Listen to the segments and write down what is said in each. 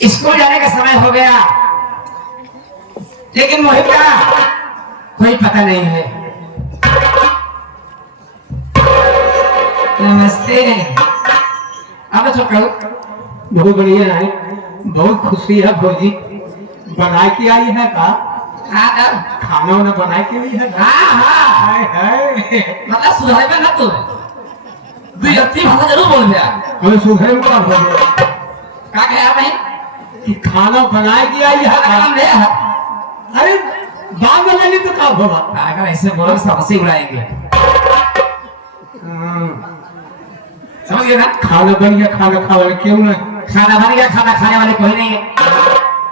School जाने का समय हो गया, लेकिन मोहित का कोई पता नहीं है। नमस्ते। अब तो कहो बहुत बढ़िया है, बहुत खुशी है भौजी। बना के आई है का? हाँ खाना वाना बना के आई है? हाँ मतलब सुधरेगा ना तू, गुजराती भाषा जरूर बोल दिया। हमें सुधरे में क्या बोल क्या कहा भाई कि खाना बना के आई है का? काम है। अरे बाद में नहीं तो क्या होगा? अगर ऐसे बोलो समस्या उड़ाएंगे, समझ गए ना? खाना बन गया, खाना खा वाले क्यों नहीं? खाना बन गया, खाना खाने वाले कोई नहीं है।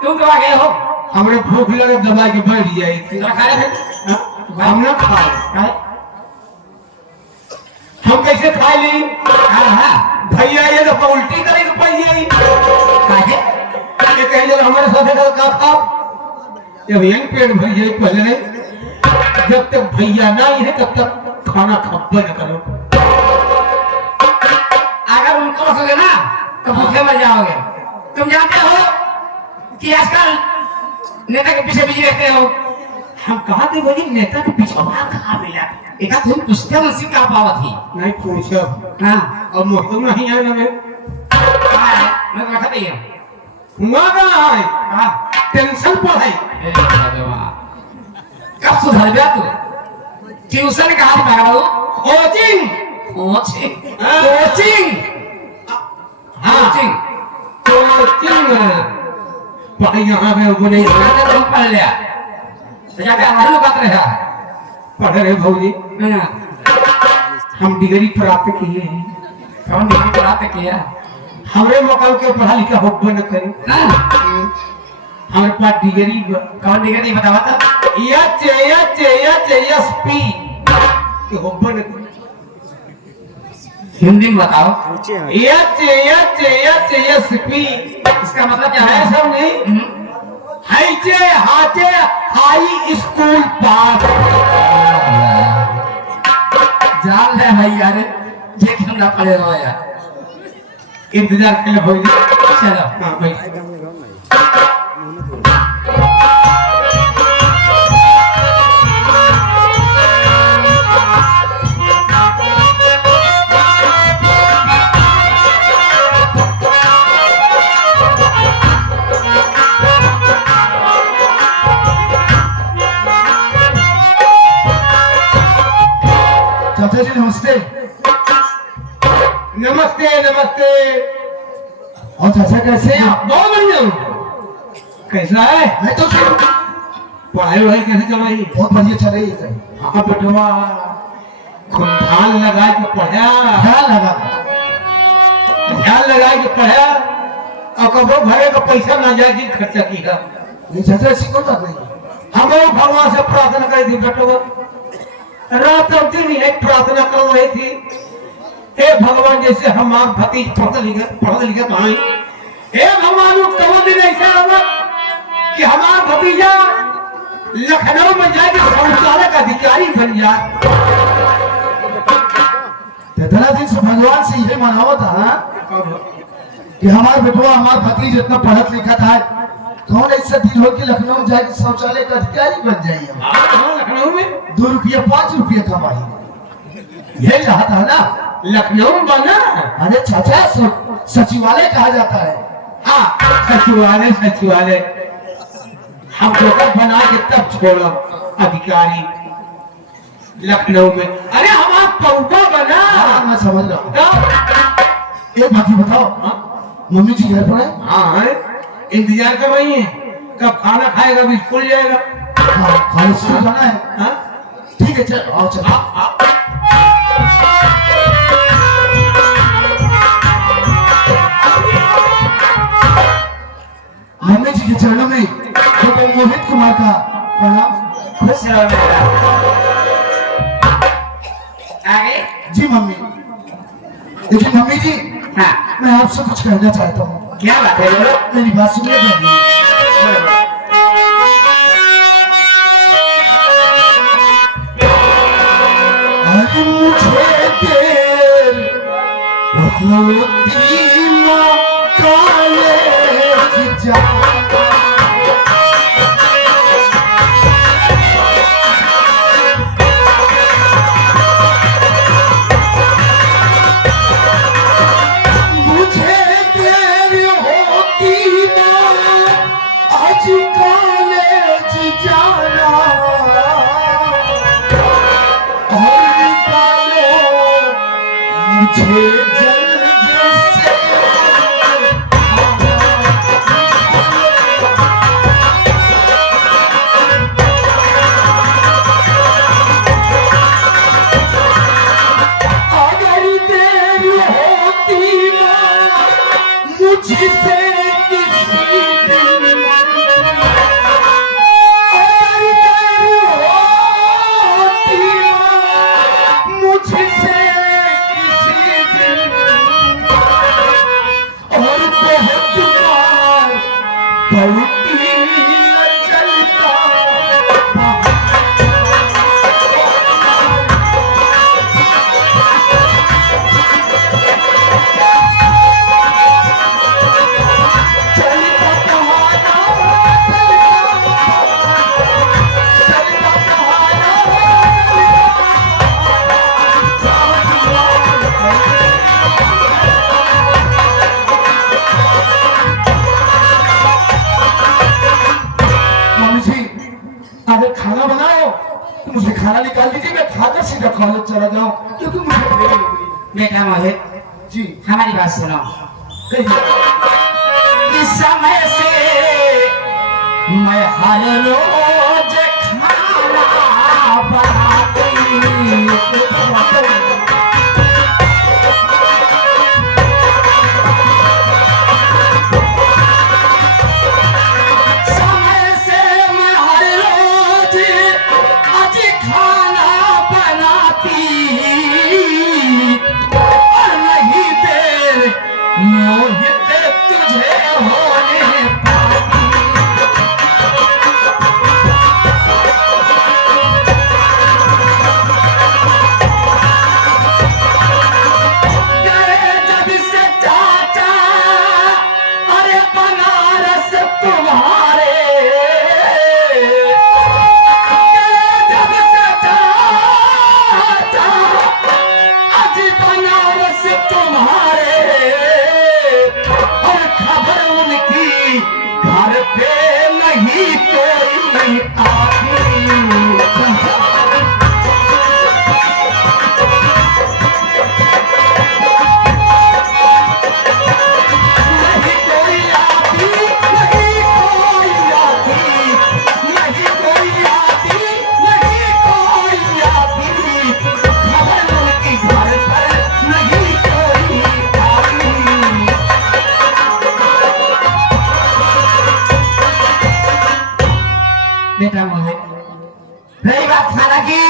तुम कहाँ गए हो? हमने भूख लगे दबा के बैठ जाए थे। तो खा रहे थे? हम ना खाए, हम कैसे खा ली? भैया ये तो उल्टी करेंगे भैया ये कहे हमारे साथ था जब यही पेट भर जाए पहले नहीं, जब तक भैया ना है तब तक खाना खब्बा न करो। अगर उनको रखोगे ना तो भूखे मर जाओगे। तुम जानते हो कि आजकल नेता के पीछे बिजी रहते हो। हम कहा थे बोली नेता के पीछे कहाँ मिला? एक तुम पूछते मुझसे क्या पावत थी? नहीं पूछो। हाँ और मोहतम नहीं है ना मैं रखा नहीं है। हुआ कहाँ है? हाँ टेंशन पर है। कब सुधर गया तू? ट्यूशन कहाँ पढ़ा रहा हूँ? कोचिंग कोचिंग कोचिंग कोचिंग पढ़ यहाँ में वो नहीं पढ़ लिया तो जाके हमारे बात रहा पढ़ रहे भौजी। हम डिग्री प्राप्त किए हैं। कौन डिग्री प्राप्त किया? हमारे मकान के पढ़ा लिखा होबे न करे। हमारे पास डिग्री कौन डिग्री बतावा था? एसपी के होबे न करे। हिंदी में बताओ। एसपी इसका मतलब क्या है? सब नहीं हाई स्कूल पास जान है भाई यार, ये क्यों ना पढ़े हो यार? इंतजार कर लो भौजी। चलो हाँ भाई चाचा जी नमस्ते। नमस्ते नमस्ते। और चाचा कैसे हैं आप? बहुत बढ़िया हूँ। कैसा है? मैं तो ठीक। पढ़ाई वढ़ाई कैसे चल रही? बहुत बढ़िया चल रही है। हाँ बेटवा खूब ध्यान लगा के पढ़ा, ध्यान लगा के पढ़ा और कबो भरे का पैसा ना जाए कि खर्चा किया। नहीं चाचा ऐसी कोई बात नहीं। हम भगवान से प्रार्थना कर दी बेटवा, रात और दिन एक प्रार्थना कर रही थी, हे भगवान जैसे हमार भतीज पढ़ लिखा भाई, हे भगवान कब दिन ऐसा होगा कि हमारा भतीजा लखनऊ में जाके शौचालय का अधिकारी बन जाए। इतना दिन से भगवान से यही मनावा था कि हमारा बेटवा हमारा भतीज इतना पढ़त लिखा था, कौन ऐसा दिन हो कि लखनऊ जाके शौचालय का अधिकारी बन जाइए। लखनऊ में 2 रुपया 5 रुपया कमाई, यही चाहता है ना। लखनऊ बना। अरे चाचा सचिवालय कहा जाता है। हाँ सचिवालय हम लोग बना के तब छोड़ा अधिकारी लखनऊ में। अरे हमारा पौधा बना। हाँ मैं समझ रहा हूँ। एक बात बताओ, मम्मी जी घर पर है? हाँ इंतजार कर रही है कब खाना खाएगा, अभी स्कूल जाएगा। हाँ खाना स्कूल जाना है। हाँ ठीक है चल आओ चलो। मम्मी जी के चरणों में छोटे मोहित कुमार का प्रणाम। खुश रहो बेटा। आगे जी मम्मी। देखिए मम्मी जी, हाँ मैं आपसे कुछ कहना चाहता हूँ। क्या बात है बोलो? मेरी बात सुनिए मम्मी। अरे मुझे देर होती माँ कॉलेज मुझे देर होती ना आज कॉलेज जाना और निकालो मुझे जल्दी से अगर देर होती ना मुझसे किसी दिन अगर देर होती ना मुझसे किसी दिन और बहुत बार पलटी न चलता चलता मम्मी जी अगर खाना बनाओ तो मुझे खाना निकाल दीजिए, मैं खाकर सीधा कॉलेज चला जाऊं क्योंकि मुझे देर हो गई। बेटा मोहित, जी हमारी बात सुनो। कहिए। इस समय से मैं हर रोज खाना बनाती समय से मैं हर रोज आज खाना बनाती और नहीं देर मोहित तुझे होने पाती। गए जब से चाचा अरे बनारस तुम्हारे गए जब से चाचा आज बनारस तुम्हारे और खबर उनकी घर पे नहीं कोई आती। नहीं कोई आती, नहीं कोई आती, नहीं कोई आती, नहीं कोई आती, खबर उनकी घर पर नहीं कोई आती। बेटा मोहित, रही बात खाना की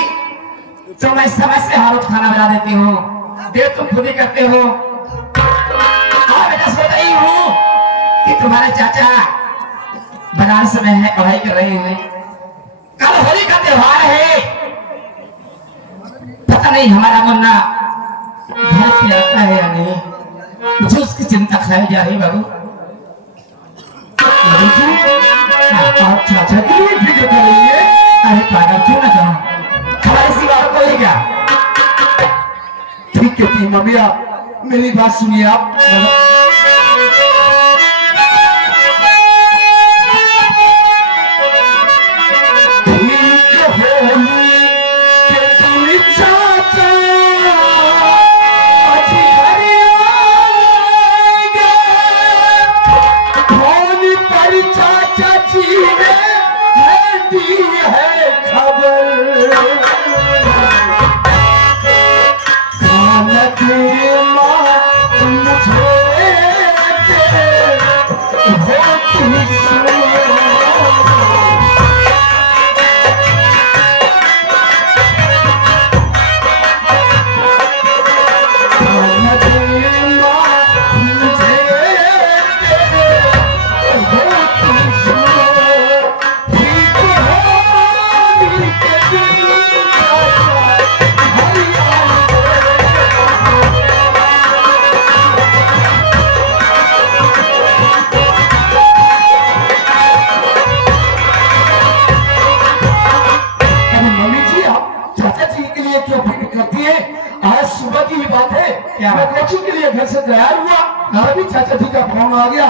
तो मैं समय से हर रोज खाना बना देती हूँ, देर तुम खुद ही करते हो। हाँ बेटा, सोच रही हूँ कि तुम्हारे चाचा बनारस में है, पढ़ाई कर रहे हैं। कल होली का त्योहार है, पता नहीं हमारा मुन्ना घर पे आता है या नहीं, मुझे उसकी चिंता खाई जा रही बाबू। आप चाचा के लिए फिक्र कर रही है? अरे पागल, क्यों ना करूं, हमारे सिवा और कोई क्या। ठीक है थी मम्मी, आप मेरी बात सुनिए। आप ठीक होली के तुम चाचा आज घर आएंगे। फोन पर चाचा जी ने दी है खबर, खाना के माँ मुझे सखी का फोन आ गया।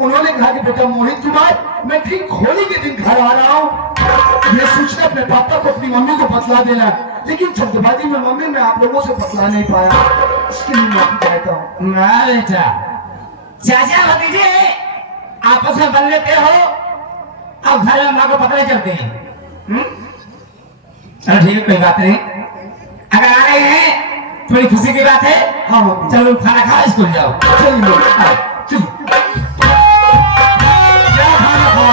उन्होंने कहा कि बेटा मोहित कुमार, मैं ठीक होली के दिन घर आ रहा हूँ। ये सूचना अपने पापा को, अपनी मम्मी को बतला देना। लेकिन जल्दबाजी में मम्मी मैं आप लोगों से बतला नहीं पाया, इसके लिए माफी चाहता हूँ। बेटा, चाचा भतीजे आपस में बन लेते हो, अब घर में माँ को पता नहीं चलते हैं। चलो ठीक है, कोई बात नहीं। अगर आ रहे हैं थोड़ी खुशी की बात है। हाँ चलो खाना खाओ, स्कूल जाओ। चलिए चलो क्या खाना खाओ?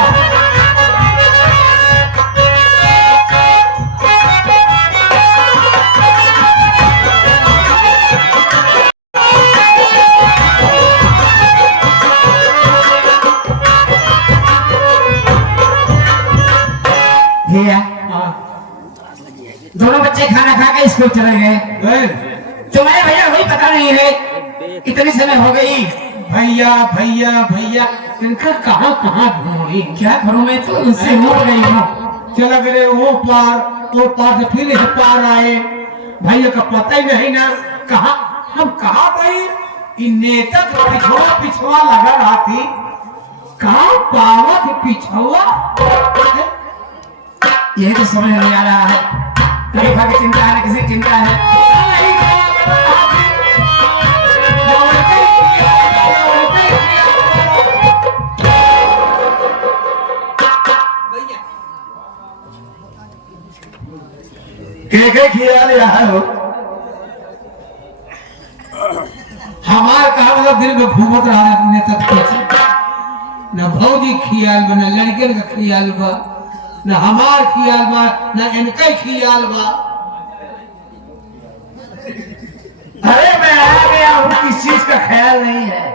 भैया, दोनों बच्चे खाना खा के स्कूल चले गए। तुम्हारे भैया वही पता नहीं है, इतनी समय हो गई। भैया भैया भैया, इनका कहाँ कहाँ ढूंढी। क्या करूं, मैं तो उससे मुड़ गई हूँ। चल गए वो पार से फिर इस पार आए। भैया का पता ही नहीं ना, कहा हम कहा गए। इन नेता तो पिछवा पिछवा लगा रहा थी, कहाँ पावा थी पिछवा। यही तो समझ नहीं आ रहा है। देखा की चिंता है, किसी चिंता है। के खिया लिया है वो? हमार कहा मतलब दिल में घूमत रहा नेता पीछे। न भौजी खियाल बा, न लड़कन का खियाल बा, न हमार खियाल बा, न इनका खियाल बा। अरे मैं आ गया हूँ, किस चीज का ख्याल नहीं है।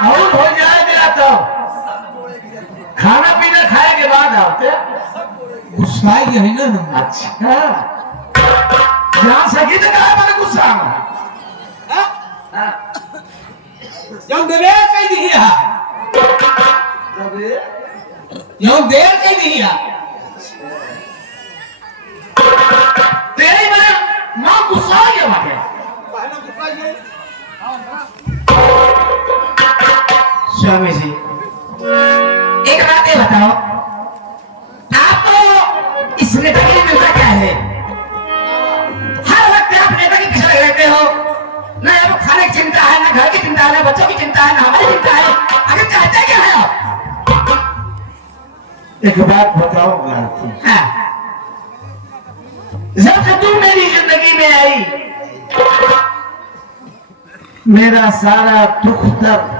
और हो जाए मेरा तो खाना पीना खाए के बाद आते। गुस्साई है ना हम। अच्छा, जान सकी तो कहा मैंने गुस्सा। यम देर कई दिया, यम देर कई दिया। तेरी मैंने मां गुस्सा आ गया बाटे। स्वामी जी, एक बात ये बताओ, आपको इस नेता के लिए मिलता क्या है? हर वक्त आप नेता के पीछे लगे रहते हो। न आपको खाने की चिंता है, न घर की चिंता है, न बच्चों की चिंता है, न हमारी चिंता है। आखिर चाहते क्या है आप? एक बात बताऊंगा। हाँ। जब से तू मेरी जिंदगी में आई, मेरा सारा दुख दर्द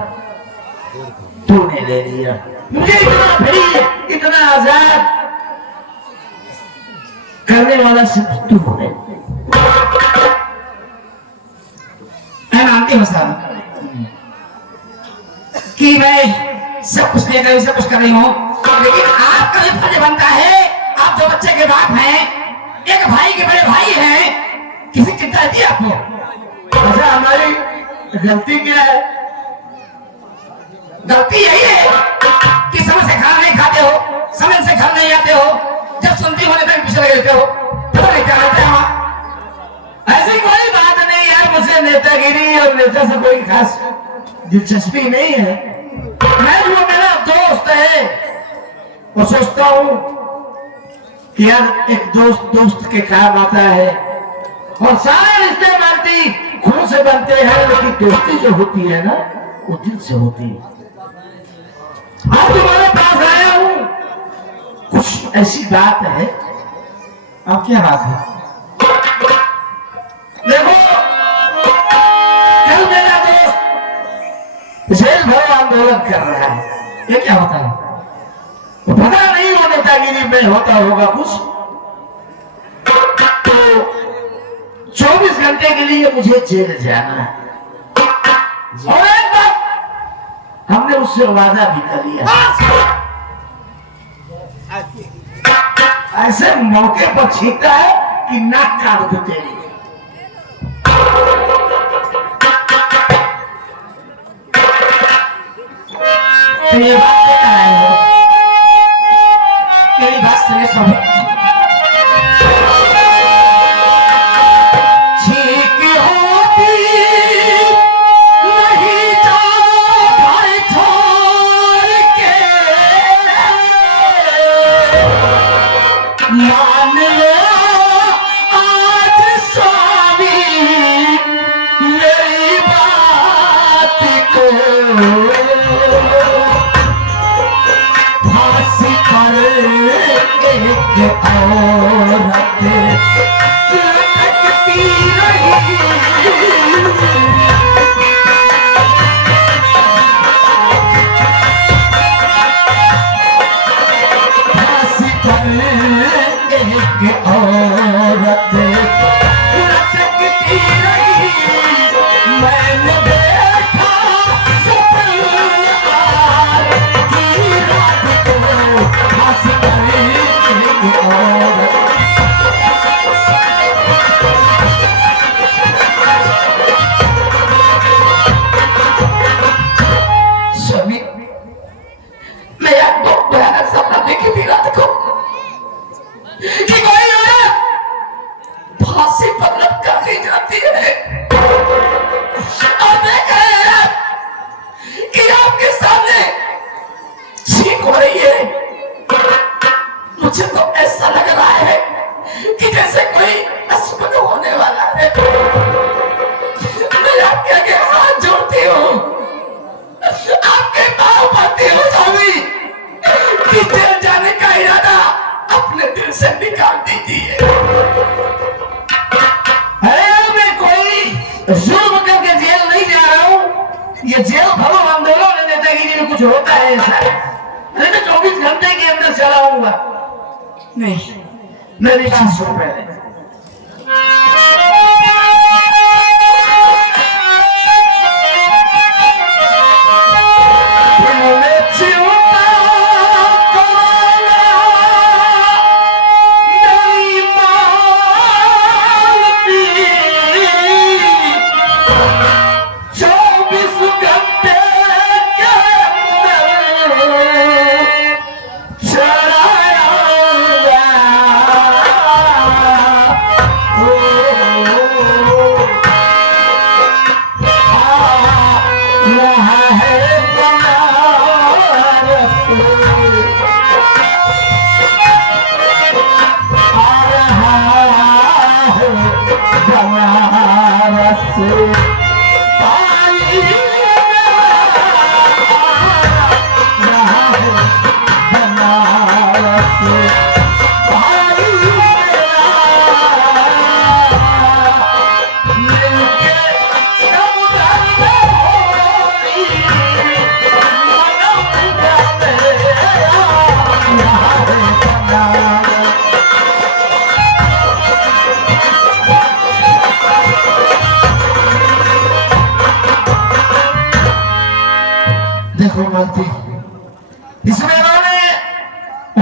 तूने ले लिया। मुझे इतना फ्री, इतना आजाद करने वाला सिर्फ तू है। मैं मानती हूँ साहब कि मैं सब कुछ लेकर सब कुछ कर रही हूँ, लेकिन आपका भी फर्ज बनता है। आप जो बच्चे के बाप हैं, एक भाई के बड़े भाई हैं, किसी चिंता थी आपको? अच्छा, हमारी गलती क्या है? गलती यही है कि समय से खाना नहीं खाते हो, समय से घर नहीं आते हो, जब सुनती होने तक पीछे लगे रहते हो। पता नहीं क्या रहते हैं वहां। ऐसी कोई बात नहीं यार, मुझे नेतागिरी और नेता से कोई खास दिलचस्पी नहीं है। मैं जो मेरा दोस्त है वो सोचता हूँ कि यार एक दोस्त दोस्त के काम आता है, और सारे रिश्ते बनती खून से बनते हैं, लेकिन दोस्ती जो होती है ना वो दिल से होती है। आज तुम्हारे पास आया हूँ, कुछ ऐसी बात है। अब क्या बात है? देखो, कल मेरा दोस्त जेल भरो आंदोलन कर रहा है। ये क्या होता है? तो पता नहीं वो नेतागिरी में होता होगा कुछ। तो 24 घंटे के लिए मुझे जेल जाना है। और एक बात हमने उससे वादा भी कर लिया, ऐसे मौके पर छींकता है कि नाक काट दो तेरी। तो ये बात क्या कराए हो? मेरी बात सुनिए सब। ठीक होती नहीं जाओ घर छोड़ के, मान लो आज स्वामी मेरी बात को, फांसी पर एक औरत लटकती रही, फांसी पर एक औरत लटकती रही, मैंने देखा शुक्रवार की रात को, फांसी पर एक औरत। स्वामी, मैं एक बहुत भयानक सपना देखी थी रात को कि कोई औरत फांसी पर लटका दी जाती है और देख रहे हैं कि आपके सामने छींक हो रही है। मुझे तो ऐसा लग रहा है कि जैसे कोई अशुभ होने वाला है। मैं आपके आगे हाथ जोड़ती हूँ, आपके पाँव पड़ती हूँ स्वामी, कि जेल जाने का इरादा अपने दिल से निकाल दीजिए। अरे मैं कोई जुल्म करके जेल नहीं जा रहा हूँ। ये जेल भरो आंदोलन है, नेतागिरी में कुछ होता है ऐसा। अरे मैं 24 घंटे के अंदर चलाऊंगा। नहीं, मेरी बात सुनो पहले। देखो मालती, इसमें रोने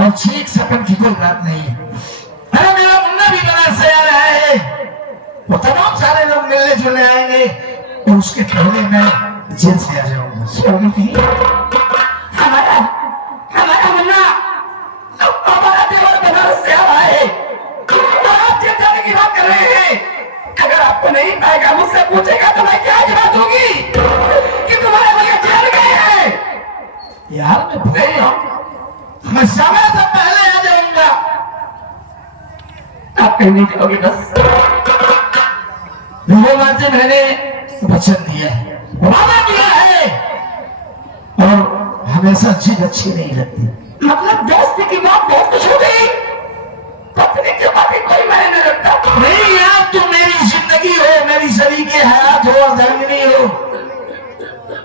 और चीख सपन की कोई बात नहीं है। अरे मेरा मुन्ना भी बनारस से आ रहा है, वो तमाम सारे लोग मिलने जुलने आएंगे और उसके पहले मैं जेल से आ जाऊंगा। स्वामी जी, हमारा मुन्ना हमारा देवर बनारस से आ रहा है और आप जेल जाने की बात कर रहे हैं। अगर आपको नहीं पाएगा, मुझसे पूछेगा तो मैं क्या जवाब दूंगी कि तुम्हारे भैया जेल गए हैं? यार मैं भूल हूं, मैं समय से पहले आ जाऊंगा। आप कहीं नहीं जाओगे बस। वो बातें मैंने वचन दिया है, वादा किया है, और हमेशा चीज अच्छी नहीं लगती। मतलब दोस्ती की बात बहुत कुछ हो गई, पत्नी के बात कोई मायने नहीं रखता। नहीं यार, तुम मेरी जिंदगी हो, मेरी शरीक हयात हो और धर्मिनी हो।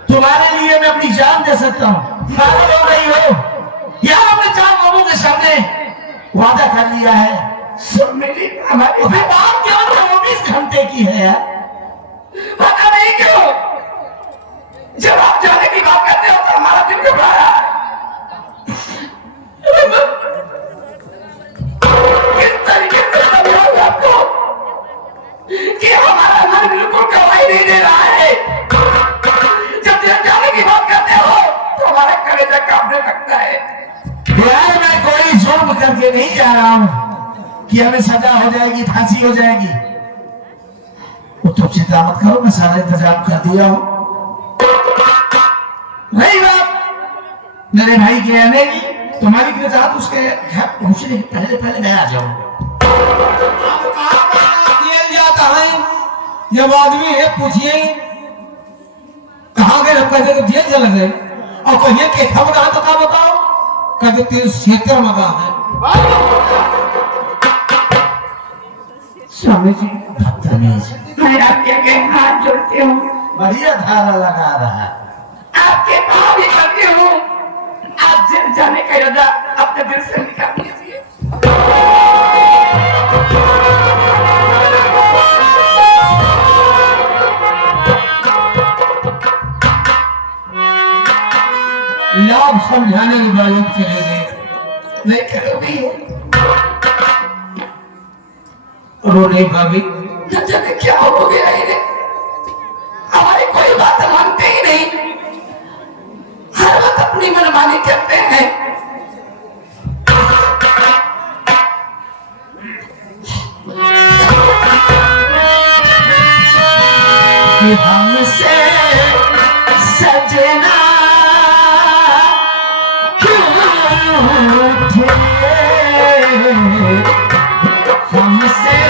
तुम्हारे लिए मैं अपनी जान दे सकता हूँ। पागल हो गई हो यार, हमने 4 लोगों के सामने वादा कर लिया है। मेरी हमारी बात केवल 24 घंटे की है यार। पता नहीं क्यों जब आप जाने की बात करते हो तो हमारा दिल घबरा रहा है। किस तरीके से समझाऊं आपको कि हमारा मन बिल्कुल गवाही नहीं दे रहा है। जब जाने की बात करते हो तो हमारा कलेजा मारने लगता है। यार मैं कोई जुर्म करके नहीं जा रहा हूं कि हमें सजा हो जाएगी, फांसी हो जाएगी। वो तुम चिंता मत करो, मैं सारा इंतजाम कर दिया हूं। रही बात मेरे भाई के आने की, तुम्हारी के साथ उसके घर पहुंचने के पहले पहले मैं आ जाऊंगा। जाता है जब आदमी है पूछिए कहाँ गए, हम कहते तो जेल चले गए, और कहिए के खबर रहा तो क्या बताओ, कहते तेरे क्षेत्र में कहा है। स्वामी जी बदतमीज, मैं आपके आगे हाथ जोड़ती हूँ, बढ़िया धारा लगा रहा है, आपके पाँव भी करती हूँ, आप जेल जाने का इरादा अपने दिल से निकाल लीजिए। लाभ समझाने के बावजूद चले गए, नहीं करोगी रोने भाभी न जाने क्या हो गया इन्हें, हमारी कोई बात मानते ही नहीं, हर वक्त अपनी मनमानी करते हैं। कि हमसे सजना हमसे